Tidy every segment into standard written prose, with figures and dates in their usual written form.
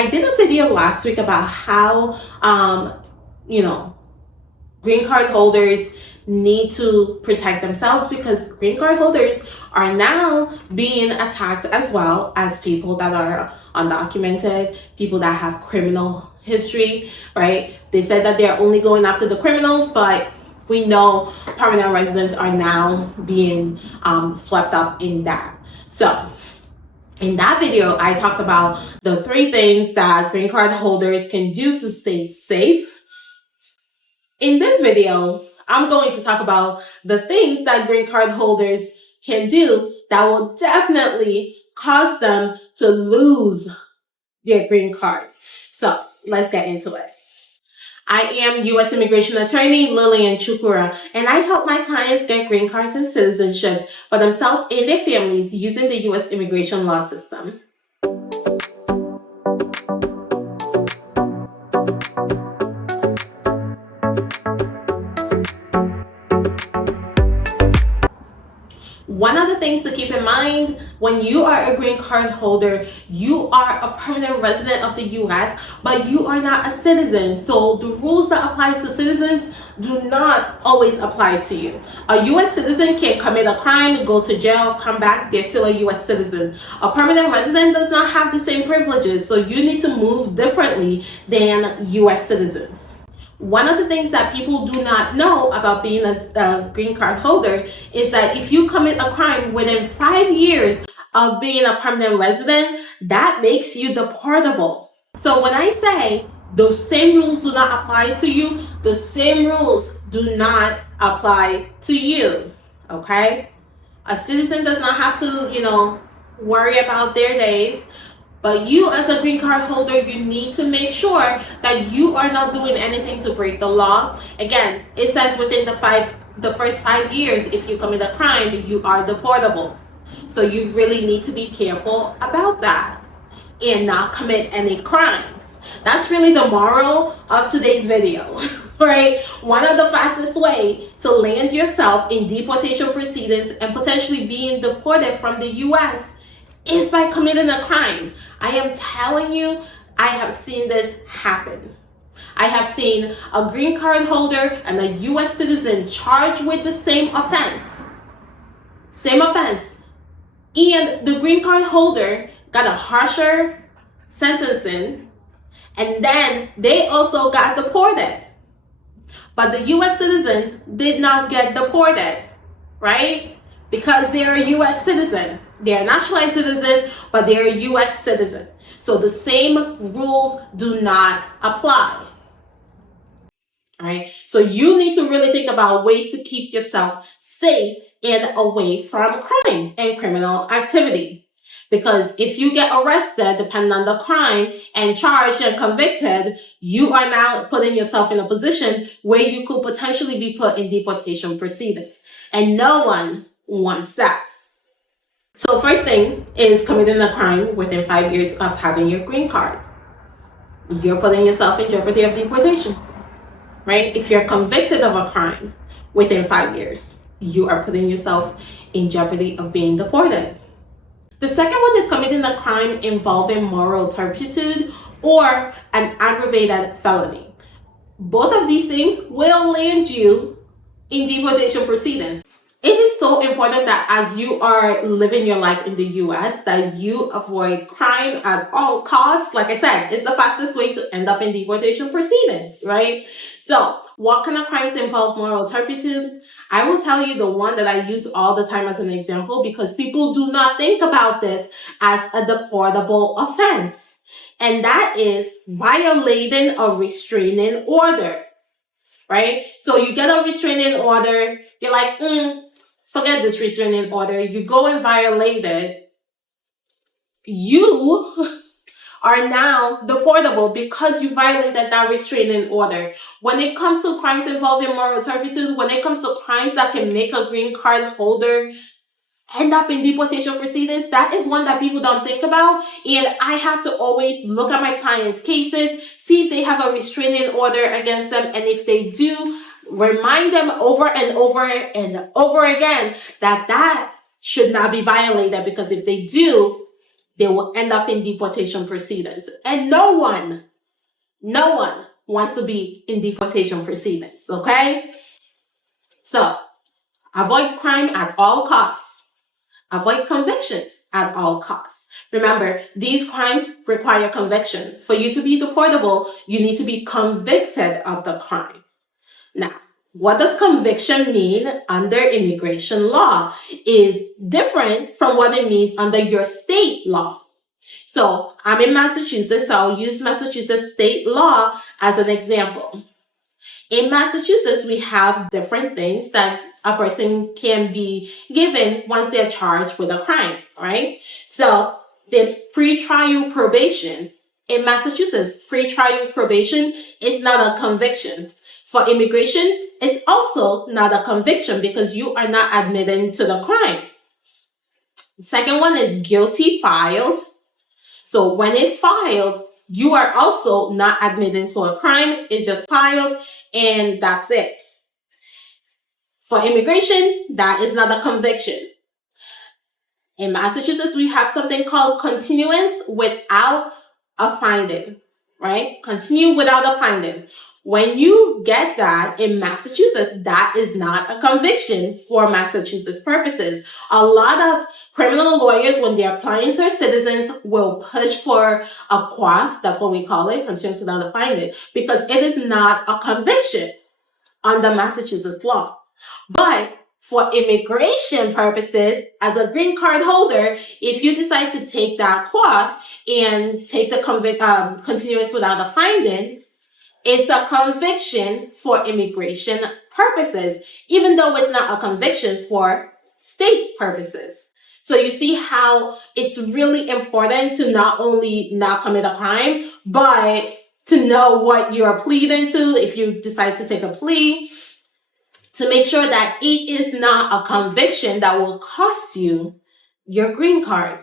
I did a video last week about how, green card holders need to protect themselves because green card holders are now being attacked as well as people that are undocumented, people that have criminal history, right? They said that they're only going after the criminals, but we know permanent residents are now being swept up in that. So in that video, I talked about the 3 things that green card holders can do to stay safe. In this video, I'm going to talk about the things that green card holders can do that will definitely cause them to lose their green card. So let's get into it. I am U.S. immigration attorney Lilian Chukwurah, and I help my clients get green cards and citizenships for themselves and their families using the U.S. immigration law system. One of the things to keep in mind when you are a green card holder, you are a permanent resident of the U.S., but you are not a citizen. So the rules that apply to citizens do not always apply to you. A U.S. citizen can commit a crime, go to jail, come back, they're still a U.S. citizen. A permanent resident does not have the same privileges, so you need to move differently than U.S. citizens. One of the things that people do not know about being a green card holder is that if you commit a crime within 5 years of being a permanent resident, that makes you deportable. So when I say the same rules do not apply to you, the same rules do not apply to you, okay? A citizen does not have to, worry about their days. But you as a green card holder, you need to make sure that you are not doing anything to break the law. Again, it says within the first 5 years, if you commit a crime, you are deportable. So you really need to be careful about that and not commit any crimes. That's really the moral of today's video, right? One of the fastest way to land yourself in deportation proceedings and potentially being deported from the U.S. is by committing a crime. I am telling you, I have seen this happen. I have seen a green card holder and a U.S. citizen charged with the same offense. And the green card holder got a harsher sentencing, and then they also got deported. But the U.S. citizen did not get deported, right? Because they're a U.S. citizen. They're a naturalized citizen, but they're a U.S. citizen. So the same rules do not apply. All right? So you need to really think about ways to keep yourself safe and away from crime and criminal activity. Because if you get arrested, depending on the crime, and charged and convicted, you are now putting yourself in a position where you could potentially be put in deportation proceedings. And no one wants that. So first thing is committing a crime within 5 years of having your green card. You're putting yourself in jeopardy of deportation, right? If you're convicted of a crime within 5 years, you are putting yourself in jeopardy of being deported. The second one is committing a crime involving moral turpitude or an aggravated felony. Both of these things will land you in deportation proceedings. It is so important that as you are living your life in the U.S., that you avoid crime at all costs. Like I said, it's the fastest way to end up in deportation proceedings, right? So what kind of crimes involve moral turpitude? I will tell you the one that I use all the time as an example because people do not think about this as a deportable offense. And that is violating a restraining order, right? So you get a restraining order, you're like, forget this restraining order. You go and violate it. You are now deportable because you violated that restraining order. When it comes to crimes involving moral turpitude, when it comes to crimes that can make a green card holder end up in deportation proceedings, that is one that people don't think about. And I have to always look at my clients' cases, see if they have a restraining order against them. And if they do, remind them over and over and over again that should not be violated, because if they do, they will end up in deportation proceedings. And no one wants to be in deportation proceedings, okay? So avoid crime at all costs. Avoid convictions at all costs. Remember, these crimes require conviction. For you to be deportable, you need to be convicted of the crime. Now, what does conviction mean under immigration law is different from what it means under your state law. So I'm in Massachusetts, so I'll use Massachusetts state law as an example. In Massachusetts, we have different things that a person can be given once they're charged with a crime, right? So there's pretrial probation. In Massachusetts, pretrial probation is not a conviction. For immigration, it's also not a conviction because you are not admitted to the crime. The second one is guilty filed. So when it's filed, you are also not admitted to a crime. It's just filed and that's it. For immigration, that is not a conviction. In Massachusetts, we have something called continuance without a finding, right? Continue without a finding. When you get that in Massachusetts, that is not a conviction for Massachusetts purposes. A lot of criminal lawyers, when they're applying to citizens, will push for a quaff, that's what we call it, continuance without a finding, because it is not a conviction under Massachusetts law. But for immigration purposes, as a green card holder, if you decide to take that quaff and take the continuance without a finding, it's a conviction for immigration purposes, even though it's not a conviction for state purposes. So you see how it's really important to not only not commit a crime, but to know what you're pleading to if you decide to take a plea, to make sure that it is not a conviction that will cost you your green card.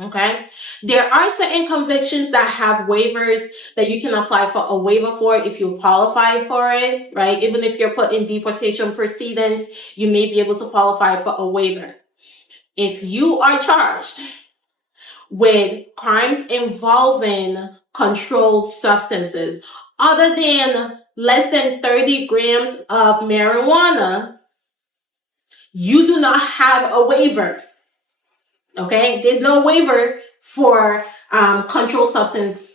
Okay, there are certain convictions that have waivers that you can apply for a waiver for if you qualify for it, right? Even if you're put in deportation proceedings, you may be able to qualify for a waiver. If you are charged with crimes involving controlled substances other than less than 30 grams of marijuana, you do not have a waiver. Okay, there's no waiver for controlled substance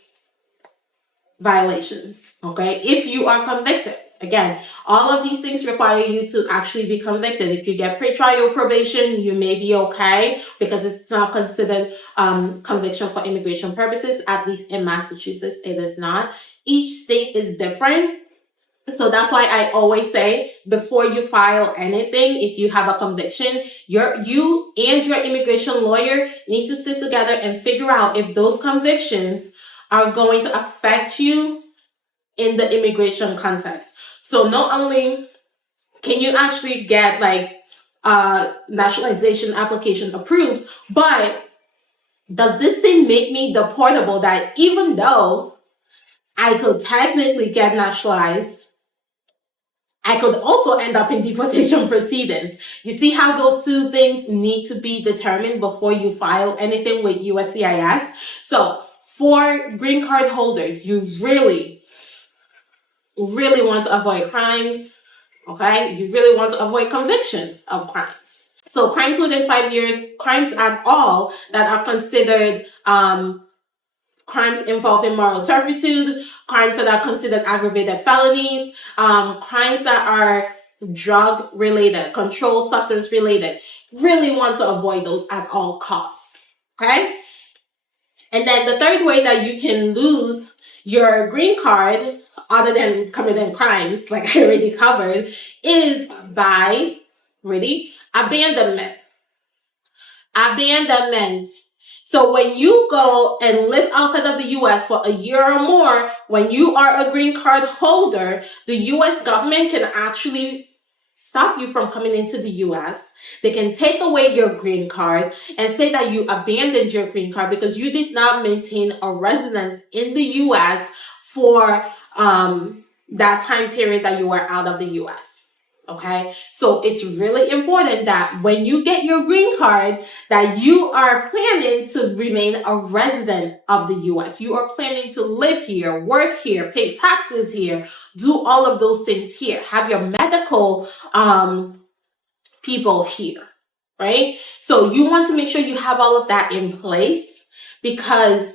violations. Okay, if you are convicted. Again, all of these things require you to actually be convicted. If you get pretrial probation, you may be okay because it's not considered conviction for immigration purposes. At least in Massachusetts, it is not. Each state is different. So that's why I always say, before you file anything, if you have a conviction, you and your immigration lawyer need to sit together and figure out if those convictions are going to affect you in the immigration context. So not only can you actually get naturalization application approved, but does this thing make me deportable that even though I could technically get naturalized, I could also end up in deportation proceedings. You see how those two things need to be determined before you file anything with USCIS? So for green card holders, you really want to avoid crimes, okay? You really want to avoid convictions of crimes. So crimes within 5 years, crimes at all that are considered crimes involving moral turpitude, crimes that are considered aggravated felonies, crimes that are drug related, controlled substance related. Really want to avoid those at all costs, okay? And then the third way that you can lose your green card, other than committing crimes, like I already covered, is by, abandonment. Abandonment. So when you go and live outside of the U.S. for a year or more, when you are a green card holder, the U.S. government can actually stop you from coming into the U.S. They can take away your green card and say that you abandoned your green card because you did not maintain a residence in the U.S. for that time period that you were out of the U.S. Okay, so it's really important that when you get your green card, that you are planning to remain a resident of the US. You are planning to live here, work here, pay taxes here, do all of those things here, have your medical people here, right? So you want to make sure you have all of that in place, because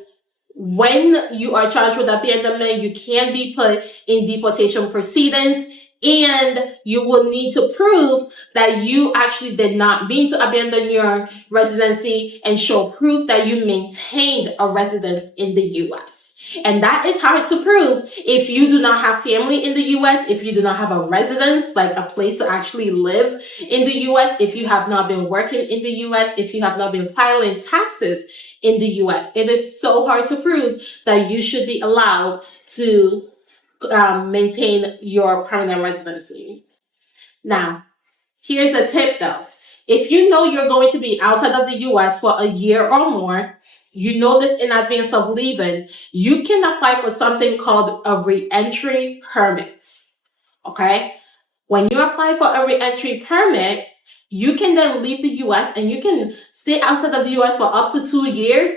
when you are charged with abandonment, you can be put in deportation proceedings, and you will need to prove that you actually did not mean to abandon your residency and show proof that you maintained a residence in the US. And that is hard to prove if you do not have family in the US, if you do not have a residence, like a place to actually live in the US, if you have not been working in the US, if you have not been filing taxes in the US. It is so hard to prove that you should be allowed to maintain your permanent residency. Now, here's a tip though. If you know you're going to be outside of the US for a year or more, you know this in advance of leaving, you can apply for something called a re-entry permit. Okay? When you apply for a re-entry permit, you can then leave the US and you can stay outside of the US for up to 2 years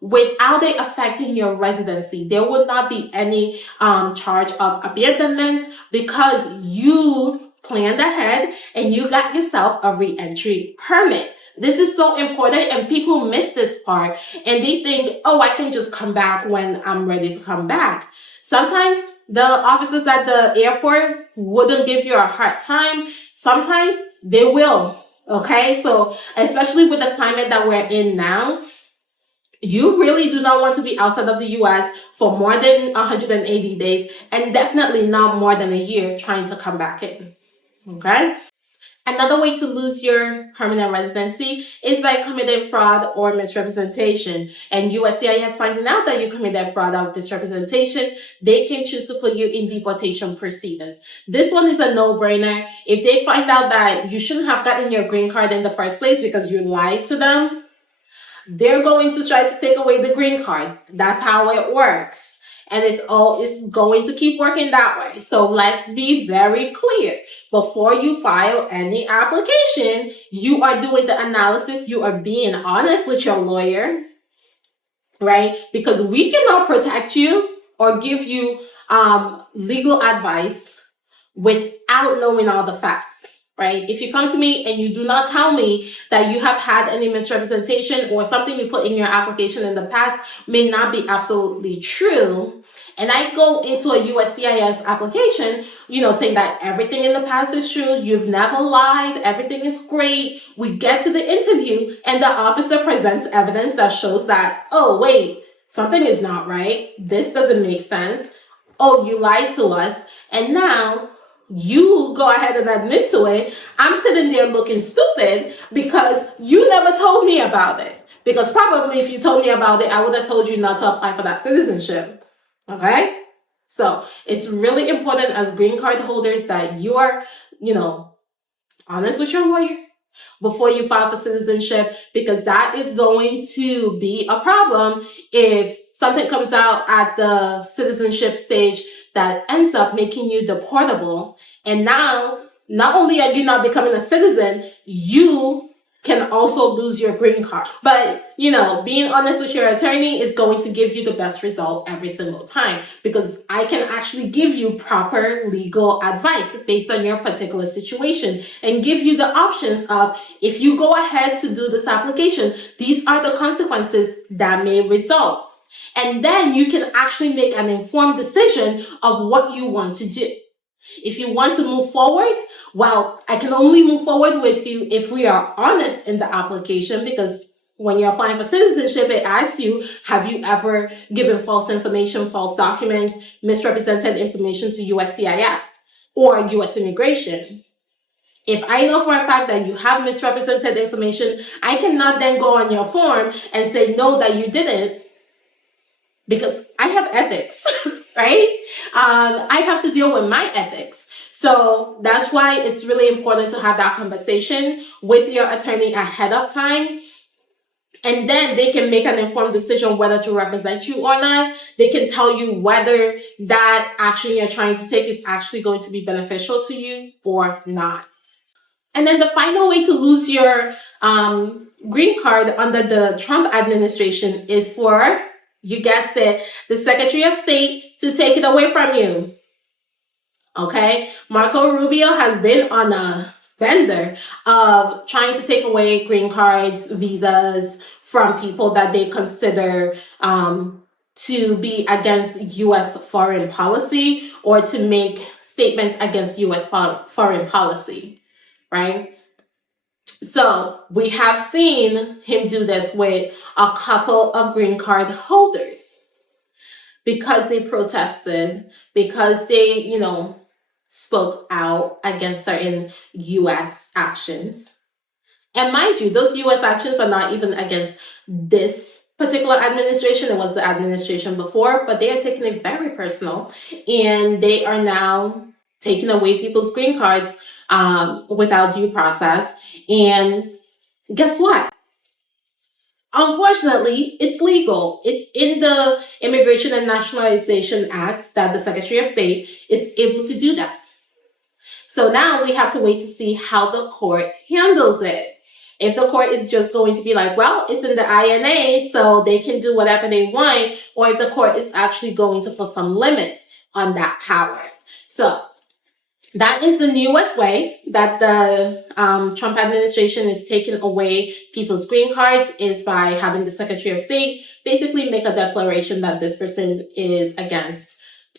without it affecting your residency. There will not be any charge of abandonment because you planned ahead and you got yourself a re-entry permit. This is so important, and people miss this part and they think, oh, I can just come back when I'm ready to come back. Sometimes the officers at the airport wouldn't give you a hard time. Sometimes they will. Okay, so especially with the climate that we're in now, you really do not want to be outside of the US for more than 180 days, and definitely not more than a year trying to come back in. Okay? Another way to lose your permanent residency is by committing fraud or misrepresentation. And USCIS finding out that you committed fraud or misrepresentation, they can choose to put you in deportation proceedings. This one is a no-brainer. If they find out that you shouldn't have gotten your green card in the first place because you lied to them, they're going to try to take away the green card. That's how it works. And it's going to keep working that way. So let's be very clear. Before you file any application, you are doing the analysis. You are being honest with your lawyer, right? Because we cannot protect you or give you legal advice without knowing all the facts. Right? If you come to me and you do not tell me that you have had any misrepresentation or something you put in your application in the past may not be absolutely true, and I go into a USCIS application, saying that everything in the past is true, you've never lied, everything is great, we get to the interview and the officer presents evidence that shows that, oh, wait, something is not right, this doesn't make sense, oh, you lied to us, and now you go ahead and admit to it, I'm sitting there looking stupid because you never told me about it. Because probably if you told me about it, I would have told you not to apply for that citizenship. Okay? So it's really important as green card holders that you are, honest with your lawyer before you file for citizenship, because that is going to be a problem if something comes out at the citizenship stage that ends up making you deportable. And now, not only are you not becoming a citizen, you can also lose your green card. But, being honest with your attorney is going to give you the best result every single time, because I can actually give you proper legal advice based on your particular situation and give you the options of, if you go ahead to do this application, these are the consequences that may result. And then you can actually make an informed decision of what you want to do. If you want to move forward, well, I can only move forward with you if we are honest in the application, because when you're applying for citizenship, it asks you, have you ever given false information, false documents, misrepresented information to USCIS or US Immigration? If I know for a fact that you have misrepresented information, I cannot then go on your form and say, no, that you didn't, because I have ethics, right? I have to deal with my ethics. So that's why it's really important to have that conversation with your attorney ahead of time And then they can make an informed decision whether to represent you or not. They can tell you whether that action you're trying to take is actually going to be beneficial to you or not. And then the final way to lose your green card under the Trump administration is for, you guessed it, the Secretary of State to take it away from you. Okay? Marco Rubio has been on a bender of trying to take away green cards, visas from people that they consider to be against U.S. foreign policy or to make statements against U.S. foreign policy, right? So we have seen him do this with a couple of green card holders because they protested, because they, spoke out against certain U.S. actions. And mind you, those U.S. actions are not even against this particular administration. It was the administration before, but they are taking it very personal. And they are now taking away people's green cards without due process. And guess what? Unfortunately, it's legal. It's in the Immigration and Nationalization Act that the Secretary of State is able to do that. So now we have to wait to see how the court handles it. If the court is just going to be like, well, it's in the INA, so they can do whatever they want, or if the court is actually going to put some limits on that power. So that is the newest way that the Trump administration is taking away people's green cards, is by having the Secretary of State basically make a declaration that this person is against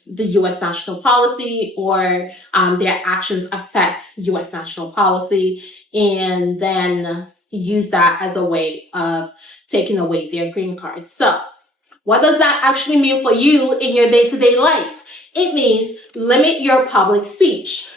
the U.S. national policy, or their actions affect U.S. national policy, and then use that as a way of taking away their green cards. So what does that actually mean for you in your day-to-day life? It means limit your public speech,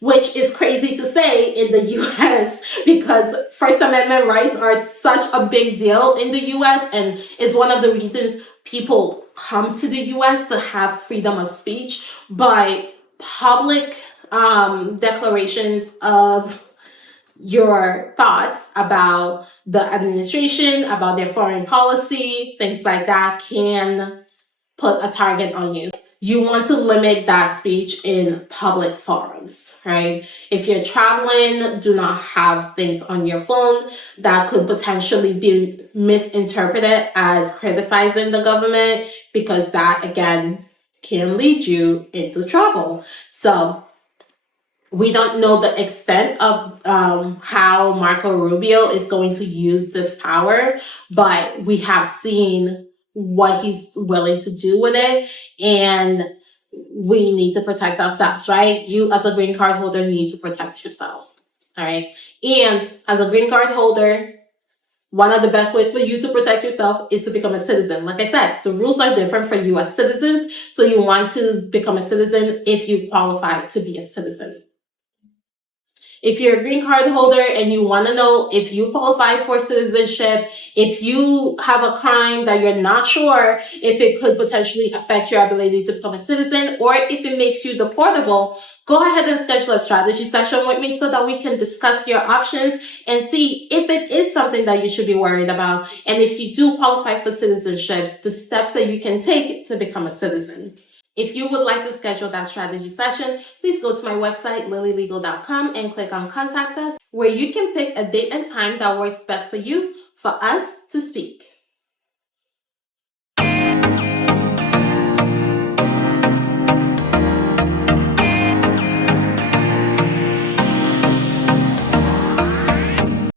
which is crazy to say in the U.S. because First Amendment rights are such a big deal in the U.S. and is one of the reasons people come to the U.S. to have freedom of speech. But public declarations of your thoughts about the administration, about their foreign policy, things like that, can put a target on you. You want to limit that speech in public forums, right? If you're traveling, do not have things on your phone that could potentially be misinterpreted as criticizing the government, because that, again, can lead you into trouble. So we don't know the extent of how Marco Rubio is going to use this power, but we have seen what he's willing to do with it, and we need to protect ourselves, right? You as a green card holder need to protect yourself, all right? And as a green card holder, one of the best ways for you to protect yourself is to become a citizen. Like I said, the rules are different for U.S. citizens, so you want to become a citizen if you qualify to be a citizen. If you're a green card holder and you want to know if you qualify for citizenship, if you have a crime that you're not sure if it could potentially affect your ability to become a citizen, or if it makes you deportable, go ahead and schedule a strategy session with me so that we can discuss your options and see if it is something that you should be worried about. And if you do qualify for citizenship, the steps that you can take to become a citizen. If you would like to schedule that strategy session, please go to my website, lilylegal.com, and click on Contact Us, where you can pick a date and time that works best for you for us to speak.